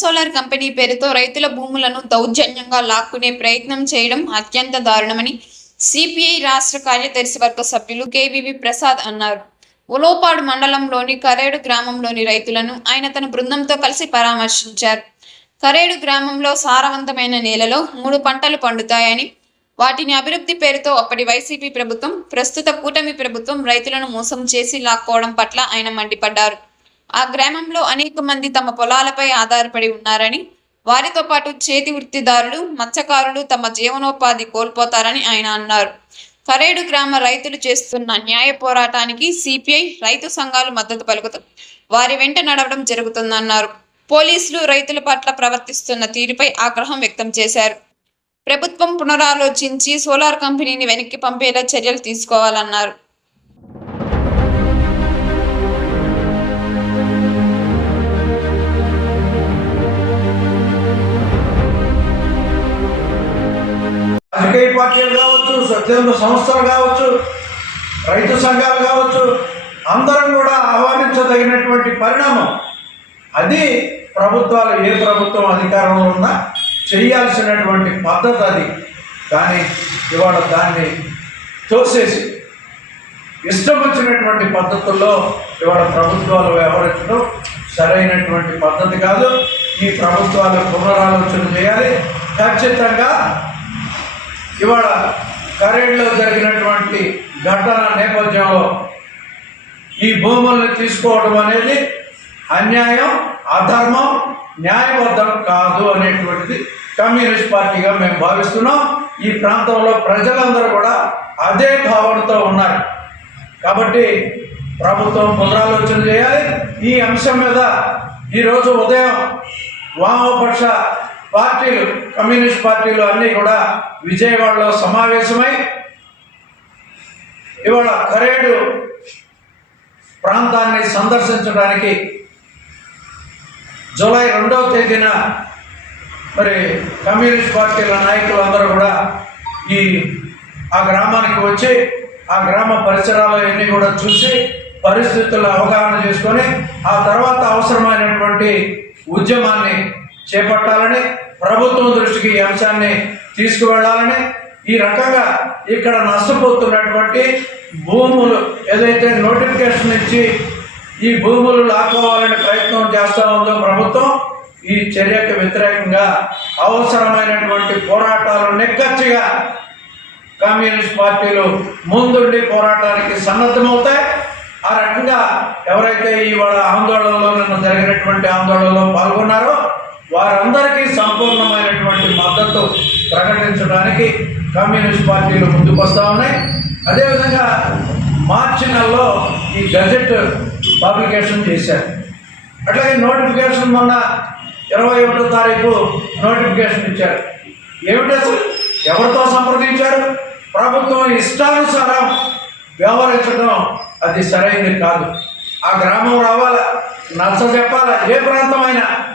Solar company పేరుతో రైతుల భూములను దౌర్జన్యంగా లాక్కునే ప్రయత్నం చేయడం అత్యంత దారుణమని సిపిఐ రాష్ట్ర కార్యదర్శి వర్గ సభ్యులు కేవీవి ప్రసాద్ అన్నారు. ఉలోపాడు మండలంలోని కరేడు గ్రామంలోని రైతులను ఆయన తన బృందంతో కలిసి పరామర్శించారు. కరేడు గ్రామంలో సారవంతమైన నేలలో మూడు పంటలు పండుతాయని వాటిని అభివృద్ధి పేరుతో అప్పటి వైసీపీ ప్రభుత్వం ప్రస్తుత కూటమి ప్రభుత్వం రైతులను మోసం చేసి లాక్కోవడం పట్ల ఆయన మండిపడ్డారు. ఆ గ్రామంలో అనేక మంది తమ పొలాలపై ఆధారపడి ఉన్నారని వారితో పాటు చేతి వృత్తిదారులు మత్స్యకారులు తమ జీవనోపాధి కోల్పోతారని ఆయన అన్నారు. కరేడు గ్రామ రైతులు చేస్తున్న న్యాయ పోరాటానికి సిపిఐ రైతు సంఘాలు మద్దతు పలుకుతూ వారి వెంట నడవడం జరుగుతుందన్నారు. పోలీసులు రైతుల పట్ల ప్రవర్తిస్తున్న తీరుపై ఆగ్రహం వ్యక్తం చేశారు. ప్రభుత్వం పునరాలోచించి సోలార్ కంపెనీని వెనక్కి పంపేలా చర్యలు తీసుకోవాలన్నారు. రాజకీయ పార్టీలు కావచ్చు స్వచ్ఛంద సంస్థలు కావచ్చు రైతు సంఘాలు కావచ్చు అందరం కూడా ఆహ్వానించదగినటువంటి పరిణామం. అది ప్రభుత్వాలు ఏ ప్రభుత్వం అధికారంలో ఉన్నా చేయాల్సినటువంటి పద్ధతి అది. కానీ ఇవాళ దాన్ని తోసేసి ఇష్టం వచ్చినటువంటి పద్ధతుల్లో ఇవాళ ప్రభుత్వాలు వ్యవహరించడం సరైనటువంటి పద్ధతి కాదు. ఈ ప్రభుత్వాలు పునరాలోచన చేయాలి. ఖచ్చితంగా ఇవాళ కరేడ్లో జరిగినటువంటి ఘటన నేపథ్యంలో ఈ భూములను తీసుకోవడం అనేది అన్యాయం అధర్మం న్యాయబద్ధం కాదు అనేటువంటిది కమ్యూనిస్ట్ పార్టీగా మేము భావిస్తున్నాం. ఈ ప్రాంతంలో ప్రజలందరూ కూడా అదే భావనతో ఉన్నారు. కాబట్టి ప్రభుత్వం పునరాలోచన చేయాలి. ఈ అంశం మీద ఈరోజు ఉదయం వామపక్ష పార్టీలు కమ్యూనిస్ట్ పార్టీలు అన్నీ కూడా విజయవాడలో సమావేశమై ఇవాళ కరేడు ప్రాంతాన్ని సందర్శించడానికి జూలై రెండవ తేదీన మరి కమ్యూనిస్ట్ పార్టీల నాయకులు అందరూ కూడా ఈ ఆ గ్రామానికి వచ్చి ఆ గ్రామ పరిసరాలు అన్నీ కూడా చూసి పరిస్థితుల్లో అవగాహన చేసుకొని ఆ తర్వాత అవసరమైనటువంటి ఉద్యమాన్ని చేపట్టాలని ప్రభుత్వం దృష్టికి ఈ అంశాన్ని తీసుకువెళ్ళాలని ఈ రకంగా ఇక్కడ నష్టపోతున్నటువంటి భూములు ఏదైతే నోటిఫికేషన్ ఇచ్చి ఈ భూములు లాక్కోవాలనే ప్రయత్నం చేస్తా ఉందో ప్రభుత్వం ఈ చర్యకు వ్యతిరేకంగా అవసరమైనటువంటి పోరాటాలు నిక్కచ్చిగా కమ్యూనిస్ట్ పార్టీలు ముందుండి పోరాటానికి సన్నద్ధమవుతాయి. ఆ రకంగా ఎవరైతే ఇవాళ ఆందోళనలో నిన్న జరిగినటువంటి ఆందోళనలో పాల్గొన్నారో వారందరికీ సంపూర్ణమైనటువంటి మద్దతు ప్రకటించడానికి కమ్యూనిస్ట్ పార్టీలు ముందుకు వస్తూ ఉన్నాయి. అదేవిధంగా మార్చి నెలలో ఈ గజెట్ పబ్లికేషన్ చేశారు. అట్లాగే నోటిఫికేషన్ మొన్న ఇరవై ఒకటో తారీఖు నోటిఫికేషన్ ఇచ్చారు. ఏమిటి అసలు ఎవరితో సంప్రదించారు? ప్రభుత్వం ఇష్టానుసారం వ్యవహరించడం అది సరైనది కాదు. ఆ గ్రామం రావాలా? నచ్చ చెప్పాలా ఏ ప్రాంతం అయినా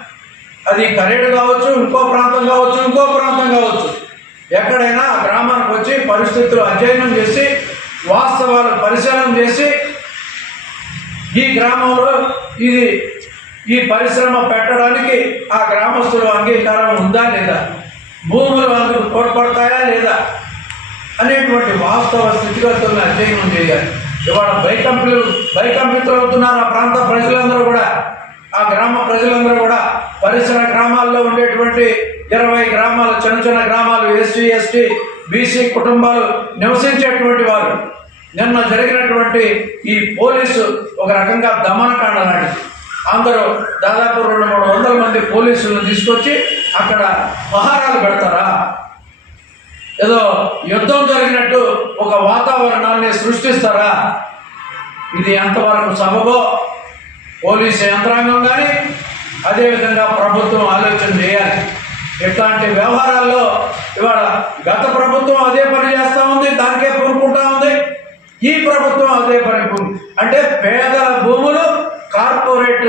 అది కరేడు కావచ్చు ఇంకో ప్రాంతం కావచ్చు ఇంకో ప్రాంతం కావచ్చు. ఎక్కడైనా గ్రామానికి వచ్చి పరిస్థితులు అధ్యయనం చేసి వాస్తవాలు పరిశీలన చేసి ఈ గ్రామంలో ఇది ఈ పరిశ్రమ పెట్టడానికి ఆ గ్రామస్తులు అంగీకారం ఉందా లేదా? భూములు అందుకు తోడ్పడతాయా లేదా? అనేటువంటి వాస్తవ స్థితిగతులను అధ్యయనం చేయాలి. ఇవాళ బైకంపిలు బైకంపితులు అవుతున్నారు ఆ ప్రాంత ప్రజలందరూ కూడా. గ్రామ ప్రజలందరూ కూడా పరిసర గ్రామాల్లో ఉండేటువంటి ఇరవై గ్రామాలు చిన్న చిన్న గ్రామాలు ఎస్సీ ఎస్టీ బీసీ కుటుంబాలు నివసించేటువంటి వారు. నిన్న జరిగినటువంటి ఈ పోలీసు ఒక రకంగా దమనకాండ లాంటిది. అందరూ దాదాపు రెండు మూడు వందల మంది పోలీసులను తీసుకొచ్చి అక్కడ పహారాలు పెడతారా? ఏదో యుద్ధం జరిగినట్టు ఒక వాతావరణాన్ని సృష్టిస్తారా? ఇది ఎంతవరకు సబబో? పోలీసు యంత్రాంగం కానీ అదేవిధంగా ప్రభుత్వం ఆలోచన చేయాలి. ఇట్లాంటి వ్యవహారాల్లో ఇవాళ గత ప్రభుత్వం అదే పని చేస్తూ ఉంది దానికే పూనుకుంటా ఉంది. ఈ ప్రభుత్వం అదే పని అంటే పేదల భూములు కార్పొరేట్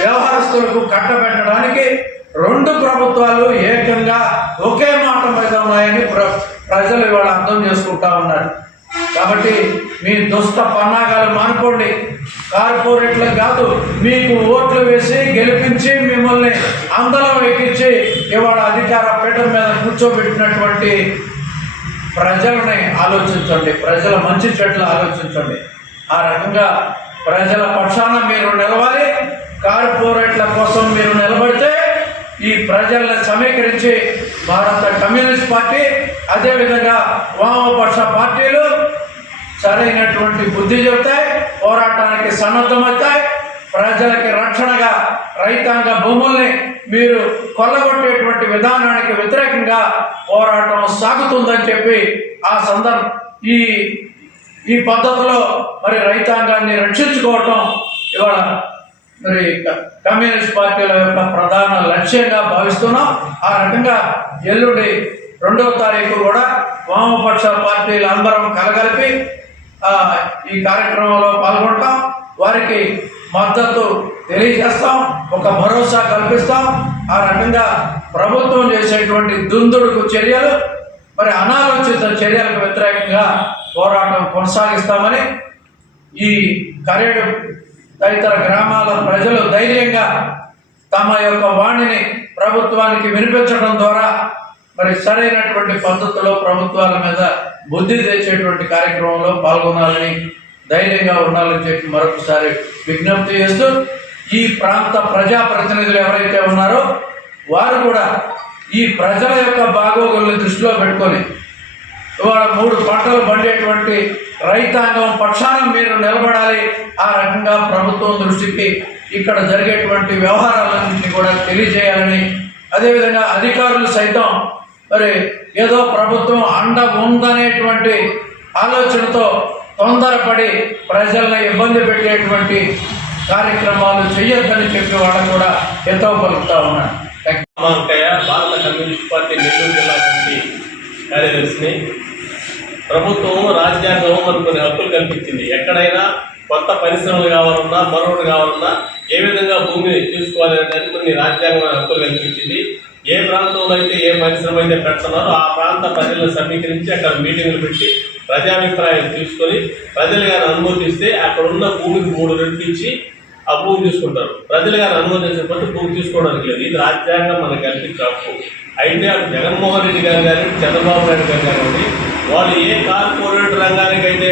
వ్యవహారస్తులకు కట్టబెట్టడానికి రెండు ప్రభుత్వాలు ఏకంగా ఒకే మాట మీద ఉన్నాయని ప్ర ప్రజలు ఇవాళ అర్థం చేసుకుంటా ఉన్నారు. కాబట్టి మీ దుష్ట పన్నాగాలు మానుకోండి. కార్పొరేట్లకు కాదు మీకు ఓట్లు వేసి గెలిపించి మిమ్మల్ని అందరం ఎక్కించి ఇవాళ అధికార పీఠం మీద కూర్చోబెట్టినటువంటి ప్రజలని ఆలోచించండి. ప్రజల మంచి చెట్లు ఆలోచించండి. ఆ రకంగా ప్రజల పక్షాన మీరు నిలవాలి. కార్పొరేట్ల కోసం మీరు నిలబడితే ఈ ప్రజల్ని సమీకరించి భారత కమ్యూనిస్ట్ పార్టీ అదేవిధంగా వామపక్ష పార్టీలు సరైనటువంటి బుద్ధి చెబుతాయి పోరాటానికి సన్నద్ధమవుతాయి ప్రజలకి రక్షణగా రైతాంగ భూముల్ని మీరు కొల్లగొట్టేటువంటి విధానానికి వ్యతిరేకంగా పోరాటం సాగుతుందని చెప్పి ఆ సందర్భ ఈ ఈ పద్ధతిలో మరి రైతాంగాన్ని రక్షించుకోవటం ఇవాళ మరి క- కమ్యూనిస్ట్ పార్టీల యొక్క ప్రధాన లక్ష్యంగా భావిస్తున్నాం. ఆ రకంగా ఎల్లుండి రెండవ తారీఖు కూడా వామపక్ష పార్టీలు అందరం కలగలిపి ఈ కార్యక్రమంలో పాల్గొంటాం. వారికి మద్దతు తెలియజేస్తాం. ఒక భరోసా కల్పిస్తాం. ఆ రకంగా ప్రభుత్వం చేసేటువంటి దుందుడుకు చర్యలు మరి అనాలోచిత చర్యలకు వ్యతిరేకంగా పోరాటం కొనసాగిస్తామని ఈ కరేడు తదితర గ్రామాల ప్రజలు ధైర్యంగా తమ యొక్క వాణిని ప్రభుత్వానికి వినిపించడం ద్వారా మరి సరైనటువంటి పద్ధతిలో ప్రభుత్వాల మీద బుద్ధి తెచ్చేటువంటి కార్యక్రమంలో పాల్గొనాలని ధైర్యంగా ఉండాలని చెప్పి మరొకసారి విజ్ఞప్తి చేస్తూ ఈ ప్రాంత ప్రజాప్రతినిధులు ఎవరైతే ఉన్నారో వారు కూడా ఈ ప్రజల యొక్క బాగోగుల్ని దృష్టిలో పెట్టుకొని ఇవాళ మూడు పంటలు పండేటువంటి రైతాంగం పక్షాన మీరు నిలబడాలి. ఆ రకంగా ప్రభుత్వం దృష్టికి ఇక్కడ జరిగేటువంటి వ్యవహారాలన్నింటినీ కూడా తెలియజేయాలని అదేవిధంగా అధికారులు సైతం మరి ఏదో ప్రభుత్వం అండ ఉందనేటువంటి ఆలోచనతో తొందరపడి ప్రజల్ని ఇబ్బంది పెట్టేటువంటి కార్యక్రమాలు చేయొద్దని చెప్పి వాళ్ళకు కూడా ఎంతో పలుకుతా ఉన్నాను. భారత కమ్యూనిస్ట్ పార్టీ నెల్లూరు జిల్లా కమిటీ కార్యదర్శిని. ప్రభుత్వం రాజ్యాంగం మనకు కొన్ని హక్కులు కల్పించింది. ఎక్కడైనా కొత్త పరిశ్రమలు కావాలన్నా మరొకటి కావాలన్నా ఏ విధంగా భూమిని తీసుకోవాలి అనేది కొన్ని రాజ్యాంగం హక్కులు కల్పించింది. ఏ ప్రాంతంలో అయితే ఏ పరిశ్రమ అయితే పెడుతున్నారో ఆ ప్రాంత ప్రజలను సమీకరించి అక్కడ మీటింగ్లు పెట్టి ప్రజాభిప్రాయం తీసుకొని ప్రజలు గారు అనుమతిస్తే అక్కడ ఉన్న భూమికి మూడు రెట్లు ఇచ్చి ఆ భూమి తీసుకుంటారు. ప్రజలు గారు అనుమతించకపోతే భూమి తీసుకోవడానికి లేదు. ఇది రాజ్యాంగం మనకు కల్పించే హక్కు. అయితే జగన్మోహన్ రెడ్డి గారు కానీ చంద్రబాబు నాయుడు గారు కానివ్వండి వాళ్ళు ఏ కార్పొరేట్ రంగానికి అయితే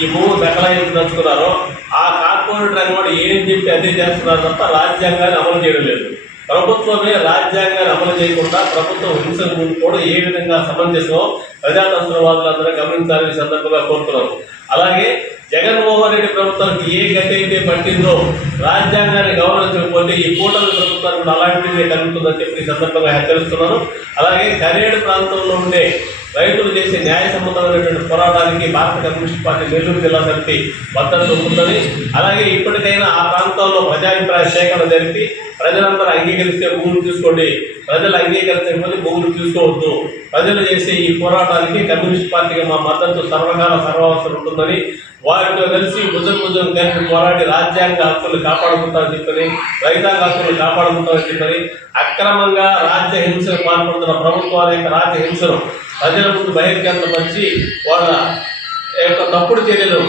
ఈ భూమి దక్కలాయించుకున్నారో ఆ కార్పొరేట్ రంగం ఏం చెప్పి అదే చేస్తున్నారు తప్ప రాజ్యాంగాన్ని అమలు చేయడం లేదు. ప్రభుత్వమే రాజ్యాంగాన్ని అమలు చేయకుండా ప్రభుత్వం హింసకు ముందు కూడా ఏ విధంగా సమంజసమో ప్రజాతంత్రవాదులందరూ గమనించాలని సందర్భంగా కోరుతున్నాను. అలాగే జగన్మోహన్ రెడ్డి ప్రభుత్వానికి ఏ గతి అయితే పట్టిందో రాజ్యాంగాన్ని గౌరవించకపోతే ఈ కూటమి ప్రభుత్వానికి కూడా అలాంటిదే కలుగుతుందని చెప్పి ఈ సందర్భంగా హెచ్చరిస్తున్నాను అలాగే కరేడు ప్రాంతంలో ఉండే రైతులు చేసే న్యాయ సంబంధమైనటువంటి పోరాటానికి భారత కమ్యూనిస్ట్ పార్టీ నెల్లూరు జిల్లా సమితి మద్దతు ఉందని అలాగే ఇప్పటికైనా ఆ ప్రాంతాల్లో ప్రజాభిప్రాయ సేకరణ జరిపి ప్రజలందరూ అంగీకరిస్తే భూములు తీసుకోండి ప్రజలు అంగీకరించకపోతే భూములు తీసుకోవద్దు. ప్రజలు చేసే ఈ పోరాటానికి కమ్యూనిస్ట్ పార్టీగా మా మద్దతు సర్వకాల సర్వావసరం ఉంటుందని వారితో కలిసి భుజం భుజం కలిపి పోరాడి రాజ్యాంగ హక్కులు కాపాడుకుంటామని చెప్పని రైతాంగ హక్కులు కాపాడుకుంటామని చెప్పని అక్రమంగా రాజ్య హింసకు పాల్పడుతున్న ప్రభుత్వాల యొక్క రాజ్య హింసను ప్రజల ముందు బహిర్గతపరిచి వాళ్ళ యొక్క తప్పుడు చర్యలు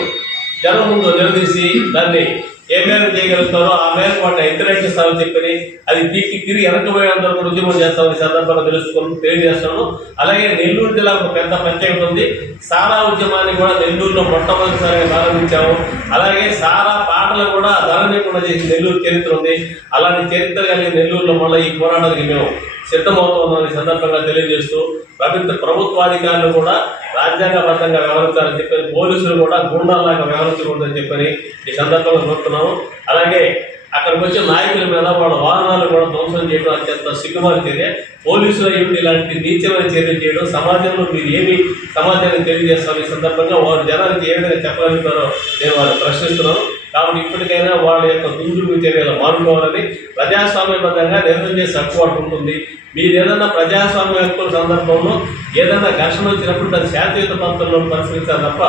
జనం ముందు నిలదీసి దాన్ని ఏ మేరకు చేయగలుగుతారో ఆ మేరకు వాటిని చేస్తామని చెప్పి అది పీకి తిరిగి వెనకపోయేంత కూడా ఉద్యమం చేస్తామని సందర్భంగా తెలుసుకొని తెలియజేస్తాను అలాగే నెల్లూరు జిల్లాకు ఒక పెద్ద ప్రత్యేకత ఉంది. సారా ఉద్యమాన్ని కూడా నెల్లూరులో మొట్టమొదటిసారిగా ప్రారంభించాము. అలాగే సారా పాటలు కూడా ధరనీయకుండా చేసి నెల్లూరు చరిత్ర ఉంది. అలాంటి చరిత్ర కలిగిన నెల్లూరులో మళ్ళీ ఈ పోరాటానికి మేము సిద్ధమవుతున్నామని సందర్భంగా తెలియజేస్తూ ప్రభుత్వ ప్రభుత్వాధికారులు కూడా రాజ్యాంగబద్ధంగా వ్యవహరించాలని చెప్పని పోలీసులు కూడా గుండాల్లాగా వ్యవహరించకూడదని చెప్పని ఈ సందర్భంగా కోరుతున్నాము. అలాగే అక్కడికి వచ్చే నాయకుల మీద వాళ్ళ వాహనాలు కూడా ధ్వంసం చేయడం అత్యంత సిగ్గుమారి చర్య. పోలీసులు ఏమిటి ఇలాంటి నీచమైన చర్యలు చేయడం సమాజంలో మీరు ఏమి సమాజానికి తెలియజేస్తారు ఈ సందర్భంగా వారు జనానికి ఏ విధంగా చెప్పగలుగుతారో నేను వారిని ప్రశ్నిస్తున్నాను. కాబట్టి ఇప్పటికైనా వాళ్ళ యొక్క దుందుడు చర్యలు మానుకోవాలని ప్రజాస్వామ్యబద్ధంగా నిర్ణయం చేసే హక్కు ఉంటుంది. మీరు ఏదైనా ప్రజాస్వామ్య హక్కుల సందర్భంలో ఏదైనా ఘర్షణ వచ్చినప్పుడు దాన్ని శాంతియుత పద్ధతిలో పరిశీలించాలి తప్ప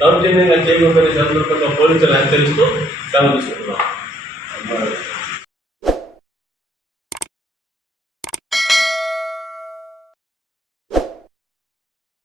దౌర్జన్యంగా చేయకూడదని సందర్భంగా పోలీసులు హెచ్చరిస్తూ సెలవు తీసుకుంటున్నాం